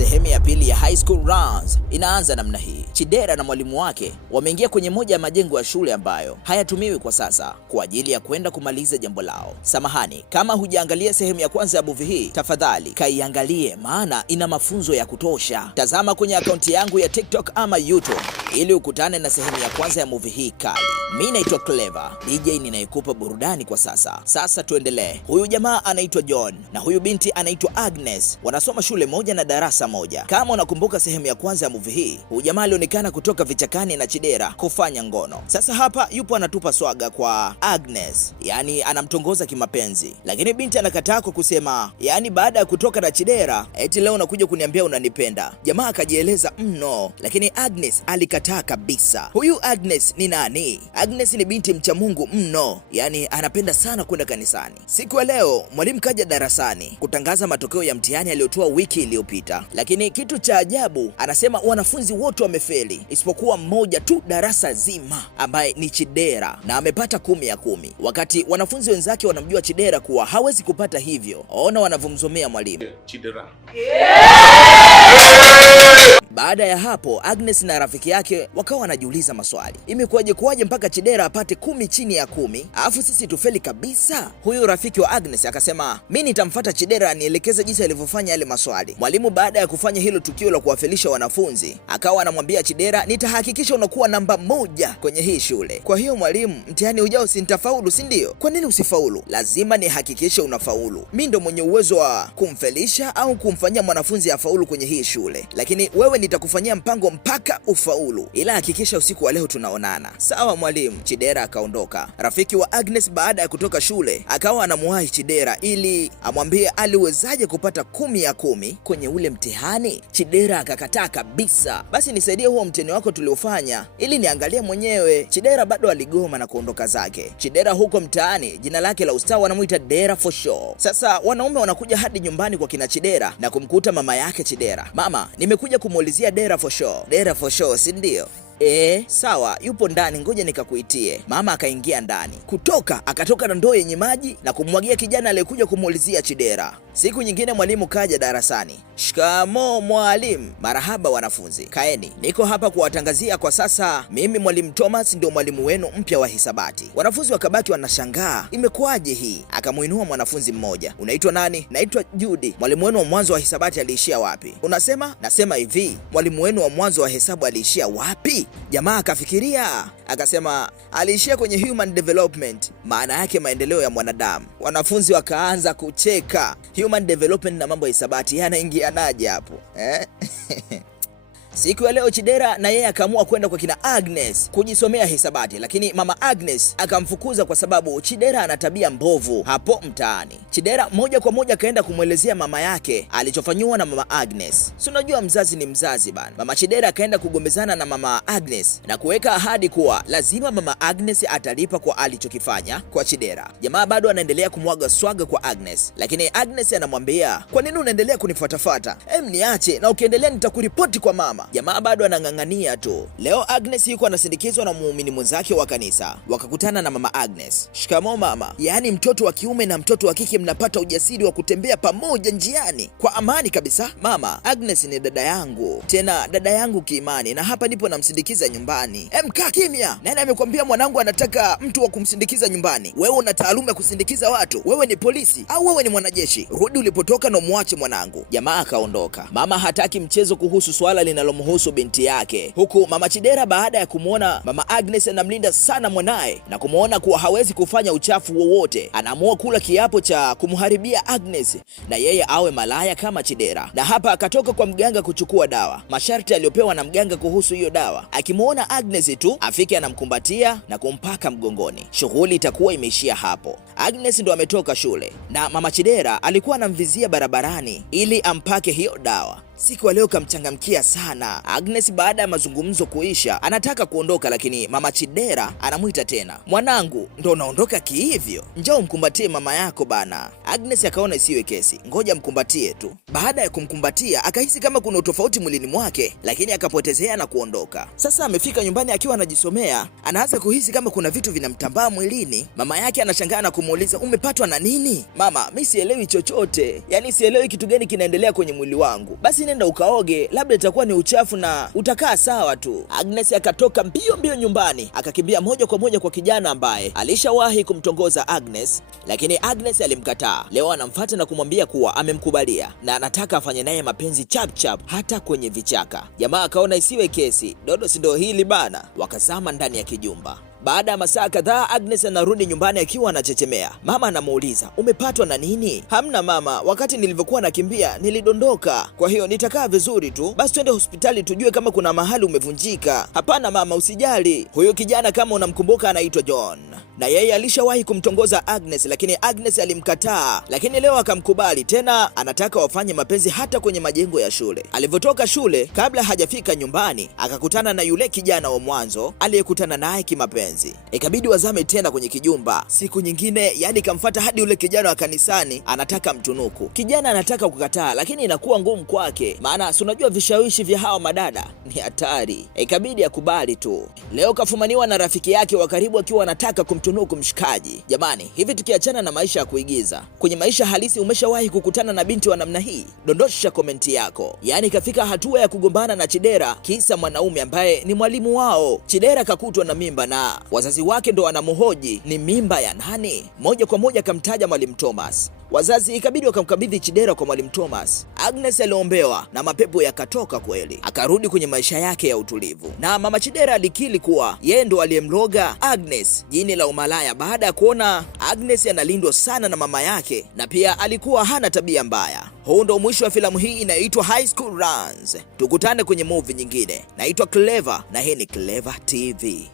Sehemu ya pili ya High School Runs inaanza namna hii. Chidera na mwalimu wake wameingia kwenye moja ya majengo ya shule ambayo hayatumiwi kwa sasa kwa ajili ya kwenda kumaliza jambo lao. Samahani, kama hujaangalia sehemu ya kwanza ya movie hii, tafadhali kaiangalie, maana ina mafunzo ya kutosha. Tazama kwenye akaunti yangu ya TikTok ama YouTube ili ukutane na sehemu ya kwanza ya movie hii kali. Mimi naitwa Clever, DJ ninayekupa burudani kwa sasa. Sasa tuendelee. Huyu jamaa anaitwa John na huyu binti anaitwa Agnes. Wanasoma shule moja na darasa moja. Kama unakumbuka sehemu ya kwanza ya movie hii, huyu jamaa alionekana kutoka vichakani na Chidera kufanya ngono. Sasa hapa yupo anatupa swaga kwa Agnes, yani anamtongoza kimapenzi. Lakini binti anakataa kwa kusema, yani baada ya kutoka na Chidera, eti leo unakuja kuniambia unanipenda. Jamaa akajieleza mno, lakini Agnes alikataa kabisa. Huyu Agnes ni nani? Agnes ni binti mcha Mungu mno, yani anapenda sana kwenda kanisani. Siku ya leo mwalimu kaja darasani kutangaza matokeo ya mtihani aliyotoa wiki iliyopita, lakini kitu cha ajabu anasema wanafunzi wote wamefeli isipokuwa mmoja tu darasa zima, ambaye ni Chidera, na amepata 10 ya 10, wakati wanafunzi wenzake wanamjua Chidera kuwa hawezi kupata hivyo. Ona wanavyomzomea mwalimu Chidera. Baada ya hapo Agnes na rafiki yake wakawa wanajiuliza maswali. Imekuwaje mpaka Chidera apate 10 chini ya 10, alafu sisi tufeli kabisa? Huyu rafiki wa Agnes akasema, mimi nitamfuata Chidera anielekeze jinsi alivyofanya yale maswali. Mwalimu baada ya kufanya hilo tukio la kuwafelisha wanafunzi, akawa anamwambia Chidera, nitahakikisha unakuwa namba 1 kwenye hii shule. Kwa hiyo mwalimu, mtihani ujao si nitafaulu, si ndio? Kwa nini usifaulu? Lazima nihakikishe unafaulu. Mimi ndo mwenye uwezo wa kumfelisha au kumfanyia mwanafunzi afaulu kwenye hii shule, lakini wewe nitakufanyia mpango mpaka ufaulu, ila hakikisha usiku wa leo tunaonana. Sawa mwalimu. Chidera akaondoka. Rafiki wa Agnes baada ya kutoka shule akawa anamuwahi Chidera ili amwambie aliwezaje kupata 10 ya 10 kwenye ule mtihani. Chidera akakataa kabisa. Basi nisaidie huo mtihani wako tuliofanya ili niangalie mwenyewe. Chidera bado aligoma na kuondoka zake. Chidera huko mtaani jina lake la ustaa wanamuita Dera for sure. Sasa wanaume wanakuja hadi nyumbani kwa kina Chidera na kumkuta mama yake Chidera. Mama, nimekuja kumuulizia Dera for sure. Dera for sure, si ndio? Sawa, yupo ndani, ngoja nikakuitie. Mama akaingia ndani. Akatoka na ndoo yenye maji na kumwagia kijana aliyekuja kumuulizia Chidera. Siku nyingine mwalimu kaja darasani. Shikamoo mwalimu. Marahaba wanafunzi, kaeni. Niko hapa kuwatangazia kwa sasa mimi mwalimu Thomas ndio mwalimu wenu mpya wa hisabati. Wanafunzi wakabaki wanashangaa, imekuwaje hii? Akamuinua mwanafunzi mmoja. Unaitwa nani? Naitwa Judy. Mwalimu wenu wa mwanzo wa hisabati aliishia wapi? Unasema? Nasema hivi, mwalimu wenu wa mwanzo wa hesabu aliishia wapi? Jamaa akafikiria, akasema aliishia kwenye human development, maana yake maendeleo ya mwanadamu. Wanafunzi wakaanza kucheka. Human development na mambo ya hisabati yanaingianaje hapo? Siku ya leo Chidera na yeye akaamua kwenda kwa kina Agnes kujisomea hisabati, lakini mama Agnes akamfukuza kwa sababu Chidera ana tabia mbovu hapo mtaani. Chidera moja kwa moja kaenda kumwelezea mama yake alichofanywa na mama Agnes. Si unajua mzazi ni mzazi bana. Mama Chidera akaenda kugombezana na mama Agnes na kuweka ahadi kuwa lazima mama Agnes atalipa kwa alichokifanya kwa Chidera. Jamaa bado anaendelea kumwaga swaga kwa Agnes, lakini Agnes anamwambia, kwa nini unaendelea kunifuatafuata? Niache, na ukiendelea nitakuripoti kwa mama. Jamaa bado anang'ang'ania tu. Leo Agnes yuko anasindikizwa na muumini mwenzake wa kanisa. Wakakutana na mama Agnes. Shikamoo mama. Yaani mtoto wa kiume na mtoto wa kike mnapata ujasiri wa kutembea pamoja njiani kwa amani kabisa. Mama, Agnes ni dada yangu, tena dada yangu kiimani, na hapa ndipo namsindikiza nyumbani. Kaa kimya. Nani amekwambia mwanangu anataka mtu wa kumsindikiza nyumbani? Wewe una taaluma ya kusindikiza watu? Wewe ni polisi au wewe ni mwanajeshi? Rudi ulipotoka na muache mwanangu. Jamaa akaondoka. Mama hataki mchezo kuhusu swala linalomhusu binti yake, huku mama Chidera baada ya kumuona mama Agnes anamlinda sana mwanae na kumuona kuwa hawezi kufanya uchafu wowote, anaamua kula kiapo cha kumharibia Agnes na yeye awe malaya kama Chidera. Na hapa akatoka kwa mganga kuchukua dawa. Masharti aliyopewa na mganga kuhusu hiyo dawa, akimuona Agnes tu afike anamkumbatia na kumpaka mgongoni. Shughuli itakuwa imeishia hapo. Agnes ndo ametoka shule na mama Chidera alikuwa anamvizia barabarani ili ampake hiyo dawa. Siku ya leo kamchangamkia sana. Agnes baada ya mazungumzo kuisha anataka kuondoka, lakini mama Chidera anamuita tena. Mwanangu, ndo unaondoka kihivyo? Njoo mkumbatie mama yako bana. Agnes akaona isiwe kesi, ngoja mkumbatie tu. Baada ya kumkumbatia akahisi kama kuna utofauti mwilini mwake, lakini akapotezea na kuondoka. Sasa amefika nyumbani akiwa anajisomea, anaanza kuhisi kama kuna vitu vinamtambaa mwilini. Mama yake anashangaa na kumuuliza, umepatwa na nini? Mama, mimi sielewi chochote, yani sielewi kitu gani kinaendelea kwenye mwili wangu. Basi nenda ukaoge, labda itakuwa ni uchafu na utakaa sawa tu. Agnes akatoka mbio mbio nyumbani, akakimbia moja kwa moja kwa kijana ambaye alishawahi kumtongoza Agnes, lakini Agnes alimkataa. Leo anamfuata na kumwambia kuwa amemkubalia na anataka afanye naye mapenzi chap chap hata kwenye vichaka. Jamaa akaona isiwe kesi, dodo si ndio hili bana. Wakazama ndani ya kijumba. Baada ya masaa kadhaa Agnes anarudi nyumbani akiwa anachechemea. Mama anamuuliza, umepatwa na nini? Hamna mama, wakati nilivyokuwa nakimbia nilidondoka, kwa hiyo nitakaa vizuri tu. Basi twende hospitali tujue kama kuna mahali umevunjika. Hapana mama, usijali. Huyo kijana kama unamkumbuka anaitwa John, na yeye alishawahi kumtongoza Agnes, lakini Agnes alimkataa, lakini leo akamkubali tena, anataka wafanye mapenzi hata kwenye majengo ya shule. Alivyotoka shule, kabla hajafika nyumbani, akakutana na yule kijana wa mwanzo aliyekutana naye kimapenzi. Ikabidi wazame tena kwenye kijumba. Siku nyingine, yani kamfuata hadi yule kijana wa kanisani, anataka mtunuku. Kijana anataka kukataa, lakini inakuwa ngumu kwake, maana si unajua vishawishi vya hawa madada ni hatari. Ikabidi akubali tu. Leo kafumaniwa na rafiki yake wa karibu akiwa anataka kumtunuku mshikaji. Jamani, hivi tukiachana na maisha ya kuigiza, kwenye maisha halisi umeshawahi kukutana na binti wa namna hii? Dondosha komenti yako. Yani kafika hatua ya kugombana na Chidera kisa mwanaume ambaye ni mwalimu wao. Chidera kakutwa na mimba na wazazi wake ndo wanamhoji ni mimba ya nani. Moja kwa moja kamtaja Mwalimu Thomas. Wazazi ikabidi wakamkabidhi Chidera kwa Mwalimu Thomas. Agnes aliombewa na mapepo yakatoka kweli, akarudi kwenye maisha yake ya utulivu. Na mama Chidera alikiri kuwa yeye ndo aliyemloga Agnes jini la umalaya, baada ya kuona Agnes analindwa sana na mama yake na pia alikuwa hana tabia mbaya. Huu ndo mwisho wa filamu hii inaitwa High School Runs. Tukutane kwenye movie nyingine. Naitwa Clever na hii ni Clever TV.